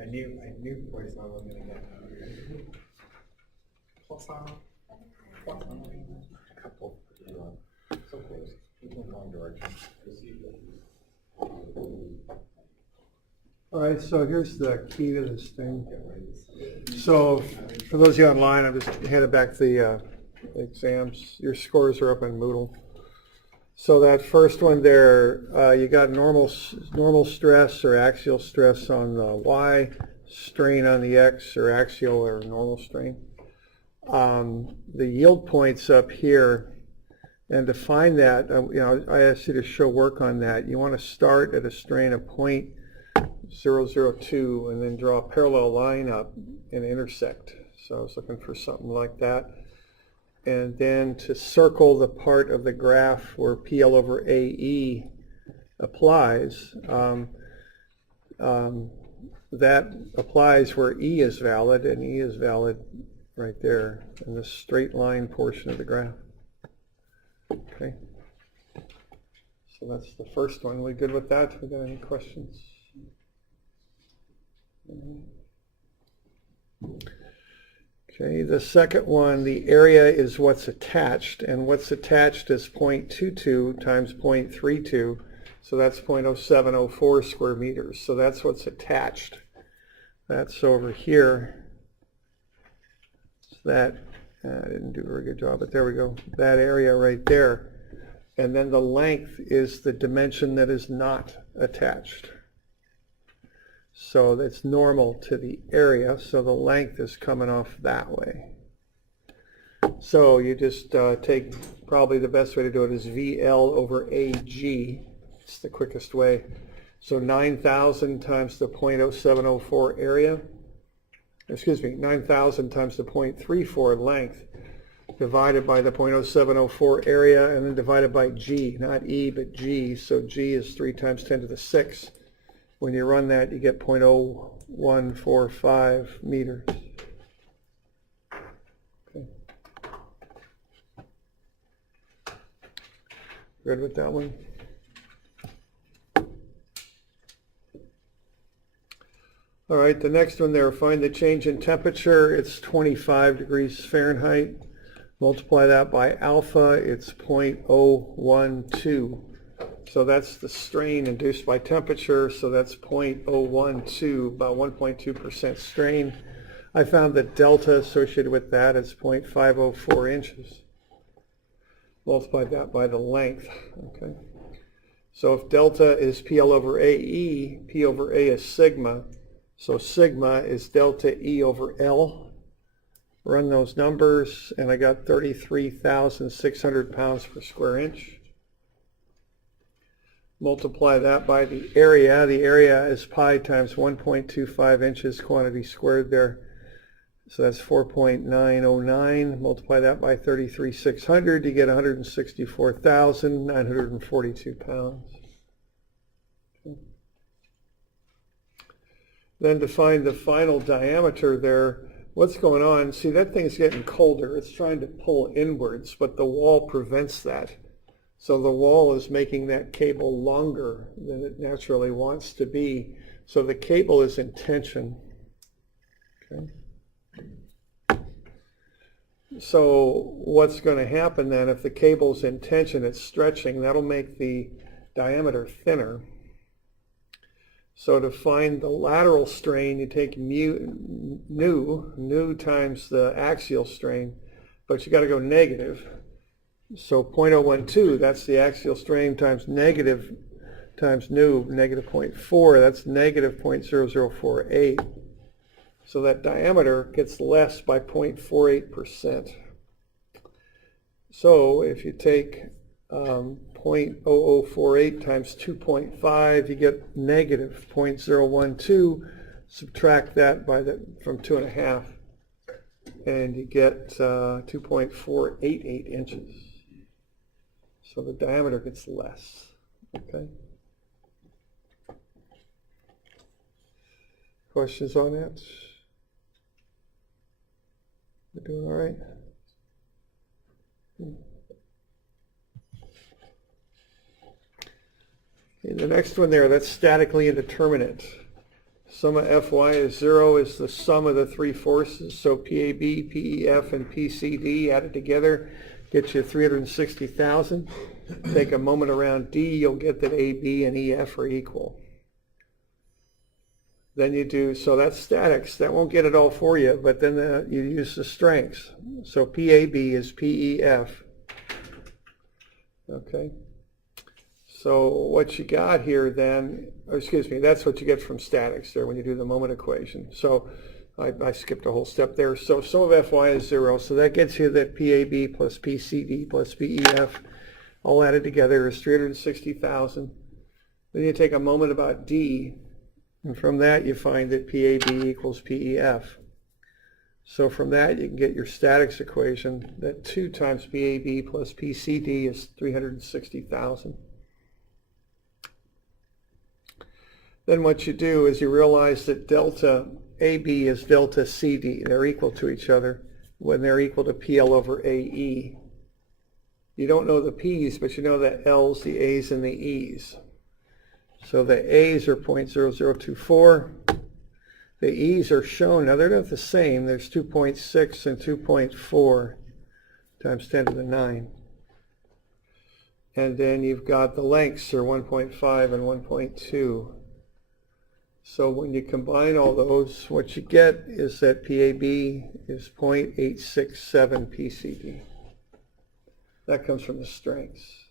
I knew Tensile was going to get a couple. So close. People in the wrong direction. All right, so here's the key to this thing. So for those of you online, I'm just headed back to the exams. Your scores are up in Moodle. So that first one there, you got normal stress or axial stress on the Y, strain on the X, or axial or normal strain. The yield points up here, and to find that, I asked you to show work on that. You want to start at a strain of 0.002 and then draw a parallel line up and intersect. So I was looking for something like that. And then to circle the part of the graph where PL over AE applies, that applies where E is valid, and E is valid right there in the straight line portion of the graph. Okay. So that's the first one. We good with that? We got any questions? Okay, the second one, the area is what's attached, and what's attached is 0.22 times 0.32, so that's 0.0704 square meters. So that's what's attached. That's over here. So that, I didn't do a very good job, but there we go. That area right there. And then the length is the dimension that is not attached. So that's normal to the area, so the length is coming off that way. So you just take, probably the best way to do it is VL over AG. It's the quickest way. So 9,000 times the 0.0704 area, 9,000 times the 0.34 length, divided by the 0.0704 area, and then divided by G, not E, but G. So G is 3 times 10 to the 6. When you run that, you get 0.0145 meters. Okay. Good with that one? All right, the next one there, find the change in temperature. It's 25 degrees Fahrenheit. Multiply that by alpha, it's 0.012. So that's the strain induced by temperature, so that's 0.012, about 1.2% strain. I found that delta associated with that is 0.504 inches. Multiply that by the length, okay? So if delta is PL over AE, P over A is sigma, so sigma is delta E over L. Run those numbers, and I got 33,600 pounds per square inch. Multiply that by the area. The area is pi times 1.25 inches, quantity squared there. So that's 4.909. Multiply that by 33,600. You get 164,942 pounds. Okay. Then to find the final diameter there, what's going on? See, that thing's getting colder. It's trying to pull inwards, but the wall prevents that. So the wall is making that cable longer than it naturally wants to be. So the cable is in tension. Okay. So what's going to happen then, if the cable's in tension, it's stretching, that'll make the diameter thinner. So to find the lateral strain, you take nu times the axial strain, but you got to go negative. So 0.012, that's the axial strain times negative times nu, negative 0.4, that's negative 0.0048. So that diameter gets less by 0.48%. So if you take 0.0048 times 2.5, you get negative 0.012. Subtract that by from 2.5, and you get 2.488 inches. So the diameter gets less. Okay. Questions on that? We're doing all right? Okay, the next one there, that's statically indeterminate. Sum of Fy is 0 is the sum of the three forces. So PAB, PEF, and PCD added together gets you 360,000. Take a moment around D, you'll get that AB and EF are equal. Then you do, so that's statics. That won't get it all for you, but then you use the strengths. So PAB is PEF. Okay. So what you got here then, excuse me, that's what you get from statics there when you do the moment equation. So I skipped a whole step there. So sum of Fy is 0. So that gets you that PAB plus PCD plus PEF all added together is 360,000. Then you take a moment about D, and from that you find that PAB equals PEF. So from that you can get your statics equation that 2 times PAB plus PCD is 360,000. Then what you do is you realize that delta AB is delta CD. They're equal to each other when they're equal to PL over AE. You don't know the P's, but you know the L's, the A's, and the E's. So the A's are 0.0024. The E's are shown. Now they're not the same. There's 2.6 and 2.4 times 10 to the 9. And then you've got the lengths are 1.5 and 1.2. So when you combine all those, what you get is that PAB is 0.867 PCD. That comes from the strengths.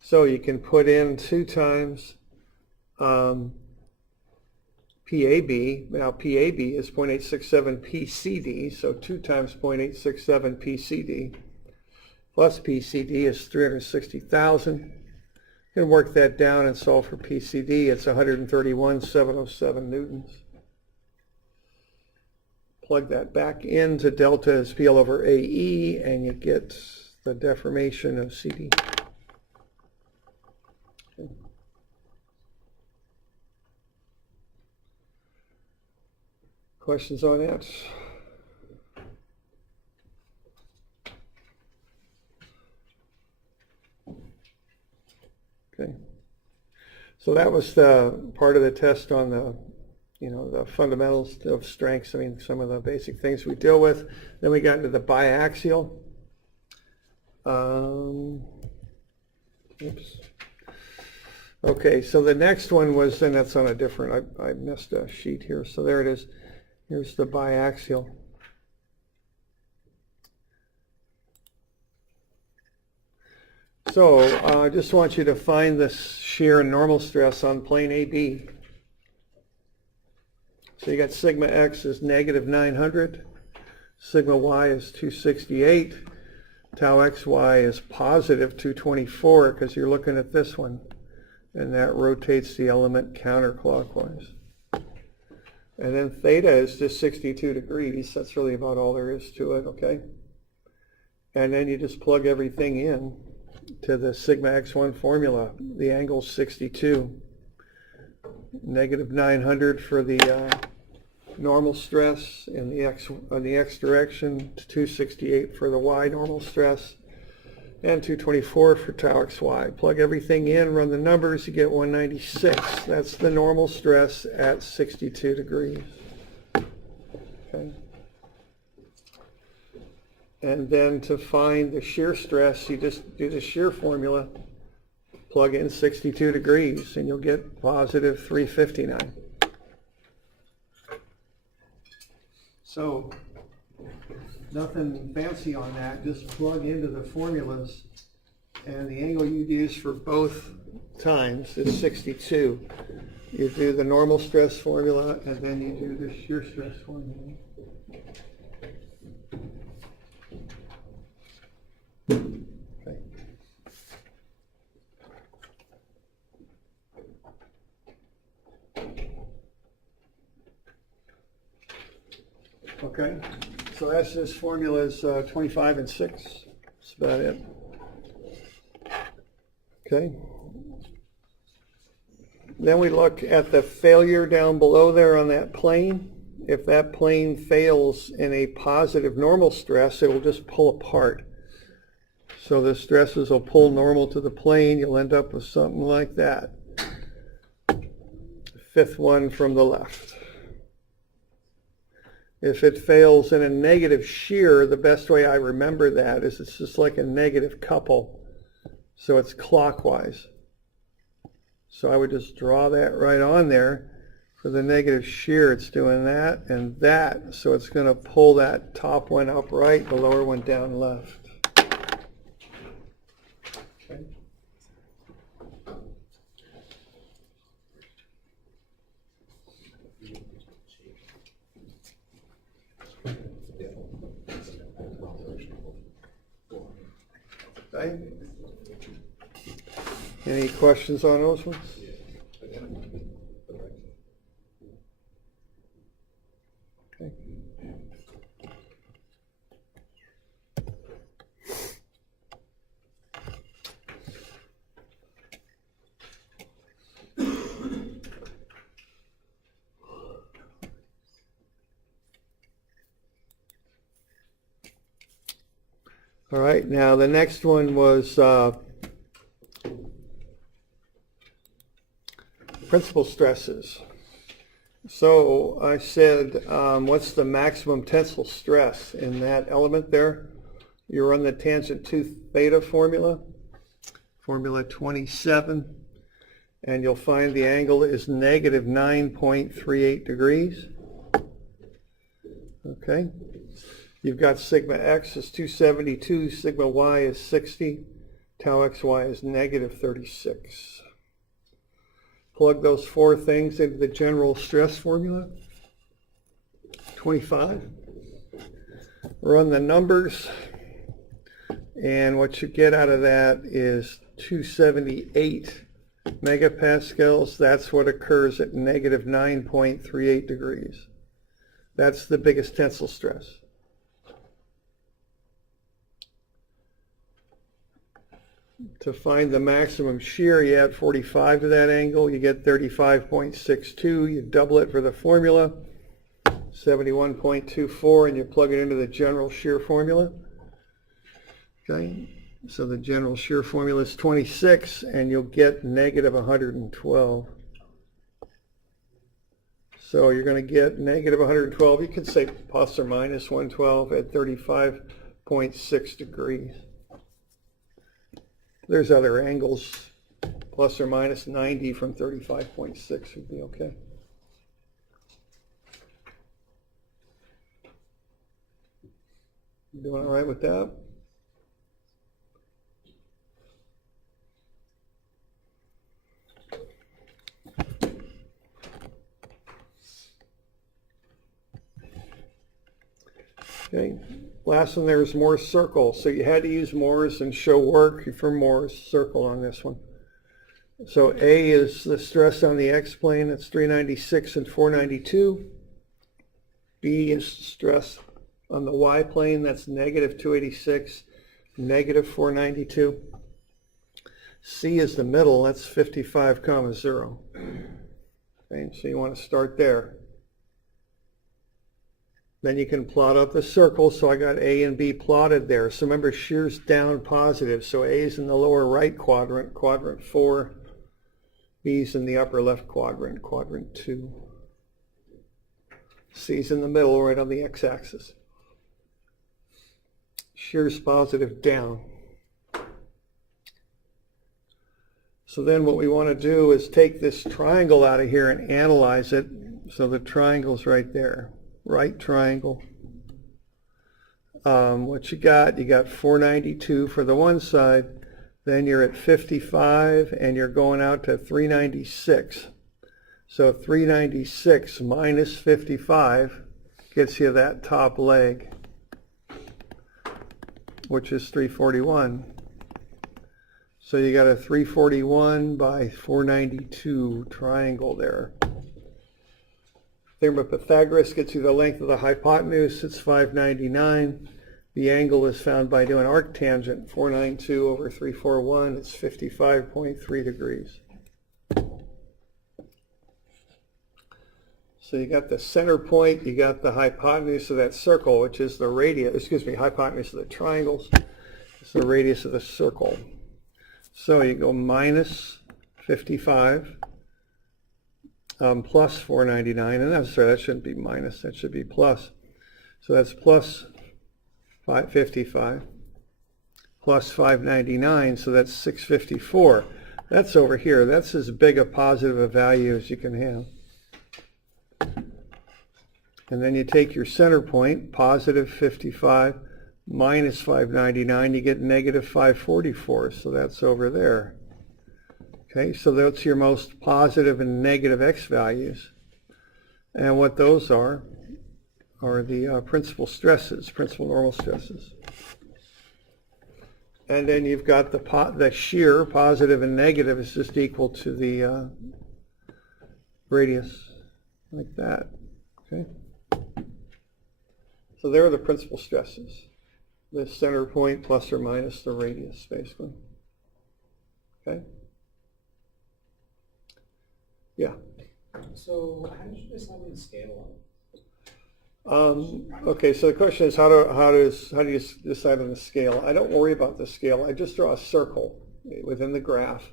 So you can put in 2 times PAB. Now PAB is 0.867 PCD, so 2 times 0.867 PCD plus PCD is 360,000. You can work that down and solve for PCD. It's 131,707 newtons. Plug that back into delta as PL over AE, and you get the deformation of CD. Okay. Questions on that? Okay. So that was the part of the test on the, the fundamentals of strengths. I mean, some of the basic things we deal with. Then we got into the biaxial. Oops. Okay, so the next one was, and that's on a different, I missed a sheet here. So there it is. Here's the biaxial. So I just want you to find the shear and normal stress on plane AB. So you got sigma x is negative 900, sigma y is 268, tau xy is positive 224 because you're looking at this one, and that rotates the element counterclockwise. And then theta is just 62 degrees. That's really about all there is to it, okay? And then you just plug everything in to the sigma x1 formula. The angle's 62. Negative 900 for the normal stress in the x direction, 268 for the y normal stress, and 224 for tau xy. Plug everything in, run the numbers, you get 196. That's the normal stress at 62 degrees. Okay. And then to find the shear stress, you just do the shear formula, plug in 62 degrees, and you'll get positive 359. So nothing fancy on that, just plug into the formulas, and the angle you use for both times is 62. You do the normal stress formula, and then you do the shear stress formula. Okay. Okay, so that's this formula is 25 and 6. That's about it. Okay. Then we look at the failure down below there on that plane. If that plane fails in a positive normal stress, it will just pull apart. So the stresses will pull normal to the plane. You'll end up with something like that. Fifth one from the left. If it fails in a negative shear, the best way I remember that is it's just like a negative couple. So it's clockwise. So I would just draw that right on there. For the negative shear, it's doing that and that. So it's going to pull that top one up right, the lower one down left. Okay. Okay. Any questions on those ones? Okay. All right, now the next one was principal stresses. So I said, what's the maximum tensile stress in that element there? You run the tangent 2 theta formula, formula 27, and you'll find the angle is negative 9.38 degrees. Okay. You've got sigma x is 272, sigma y is 60, tau xy is negative 36. Plug those four things into the general stress formula, 25. Run the numbers, and what you get out of that is 278 megapascals. That's what occurs at negative 9.38 degrees. That's the biggest tensile stress. To find the maximum shear, you add 45 to that angle, you get 35.62. You double it for the formula, 71.24, and you plug it into the general shear formula. Okay, so the general shear formula is 26, and you'll get negative 112. So you're going to get negative 112. You could say plus or minus 112 at 35.6 degrees. There's other angles, plus or minus 90 from 35.6 would be okay. You doing all right with that? Okay. Last one, there's Moore's circle. So you had to use Moore's and show work for Moore's circle on this one. So A is the stress on the x-plane, that's 396 and 492. B is stress on the y-plane, that's negative 286, negative 492. C is the middle, that's 55, 0. Okay, so you want to start there. Then you can plot up the circle, so I got A and B plotted there. So remember, shear's down positive, so A is in the lower right quadrant, quadrant 4. B's in the upper left quadrant, quadrant 2. C's in the middle, right on the x-axis. Shear's positive down. So then what we want to do is take this triangle out of here and analyze it. So the triangle's right there. Right triangle. What you got 492 for the one side, then you're at 55 and you're going out to 396. So 396 minus 55 gets you that top leg, which is 341. So you got a 341 by 492 triangle there. Theorem of Pythagoras gets you the length of the hypotenuse, it's 599. The angle is found by doing arctangent, 492 over 341, it's 55.3 degrees. So you got the center point, you got the hypotenuse of that circle, which is the radius, hypotenuse of the triangles, It's the radius of the circle. So you go minus 55 plus 499, and I'm sorry, that shouldn't be minus, that should be plus. So that's plus 555 plus 599, so that's 654. That's over here. That's as big a positive a value as you can have. And then you take your center point, positive 55 minus 599, you get negative 544, so that's over there. Okay, so that's your most positive and negative x values. And what those are the principal stresses, principal normal stresses. And then you've got the shear, positive and negative, is just equal to the radius, like that. Okay. So there are the principal stresses. The center point plus or minus the radius, basically. Okay. Yeah. So how did you decide on the scale on it? Okay, so the question is how do you decide on the scale? I don't worry about the scale. I just draw a circle within the graph.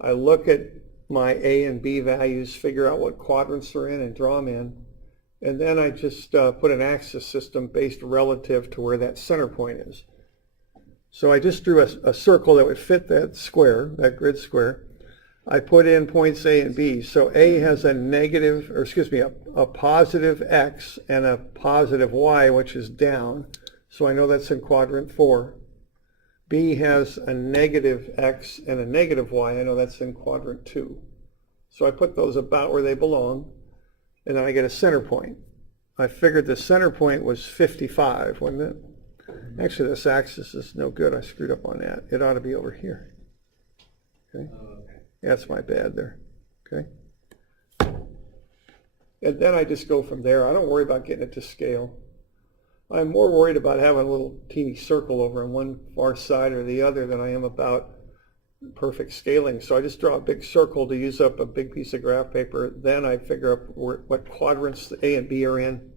I look at my A and B values, figure out what quadrants they're in, and draw them in. And then I just put an axis system based relative to where that center point is. So I just drew a circle that would fit that square, that grid square. I put in points A and B. So A has a negative, or excuse me, a positive X and a positive Y, which is down. So I know that's in quadrant 4. B has a negative X and a negative Y. I know that's in quadrant 2. So I put those about where they belong, and then I get a center point. I figured the center point was 55, wasn't it? Actually, this axis is no good. I screwed up on that. It ought to be over here. Okay. That's my bad there. Okay. And then I just go from there. I don't worry about getting it to scale. I'm more worried about having a little teeny circle over on one far side or the other than I am about perfect scaling. So I just draw a big circle to use up a big piece of graph paper. Then I figure out what quadrants the A and B are in.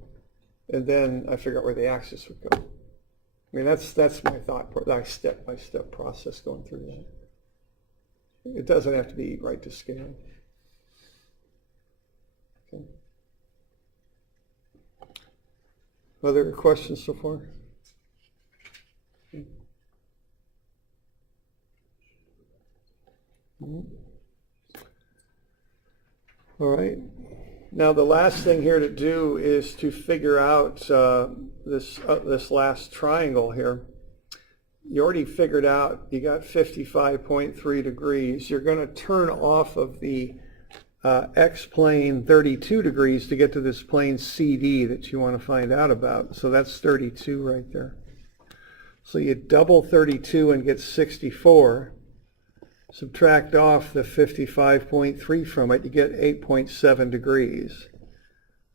And then I figure out where the axis would go. I mean, that's my thought, my step-by-step process going through that. It doesn't have to be right to scale. Okay. Other questions so far? Okay. All right. Now the last thing here to do is to figure out this last triangle here. You already figured out you got 55.3 degrees. You're going to turn off of the x-plane 32 degrees to get to this plane CD that you want to find out about. So that's 32 right there. So you double 32 and get 64. Subtract off the 55.3 from it, you get 8.7 degrees.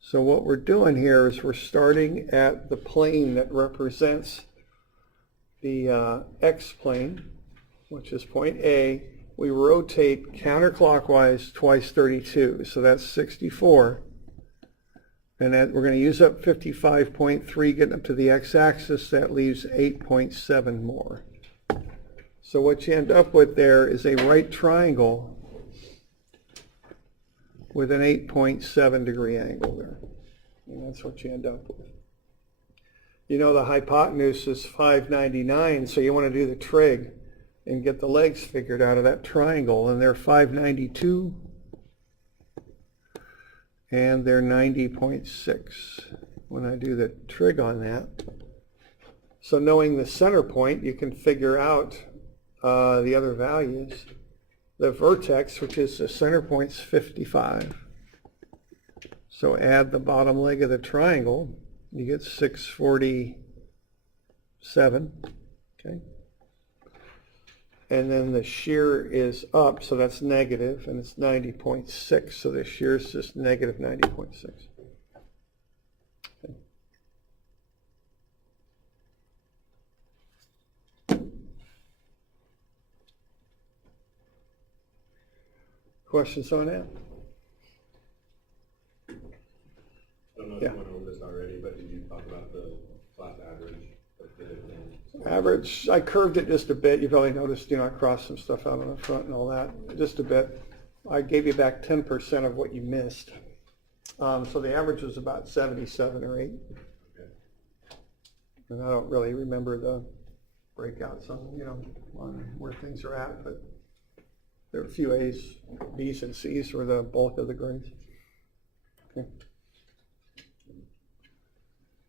So what we're doing here is we're starting at the plane that represents the x-plane, which is point A. We rotate counterclockwise twice 32, so that's 64. And then we're going to use up 55.3, getting up to the x-axis. That leaves 8.7 more. So what you end up with there is a right triangle with an 8.7 degree angle there. And that's what you end up with. You know the hypotenuse is 599, so you want to do the trig and get the legs figured out of that triangle. And they're 592 and they're 90.6 when I do the trig on that. So knowing the center point, you can figure out the other values. The vertex, which is the center point, is 55. So add the bottom leg of the triangle, you get 647. Okay. And then the shear is up, so that's negative, and it's 90.6. So the shear is just negative 90.6. Okay. Questions on that? I don't know if Yeah. you went over this already, but did you talk about the class average of the Average, I curved it just a bit. You probably noticed, I crossed some stuff out on the front and all that, just a bit. I gave you back 10% of what you missed. So the average was about 77 or 8. And I don't really remember the breakouts on where things are at, but there are a few A's, B's, and C's were the bulk of the grades. Okay.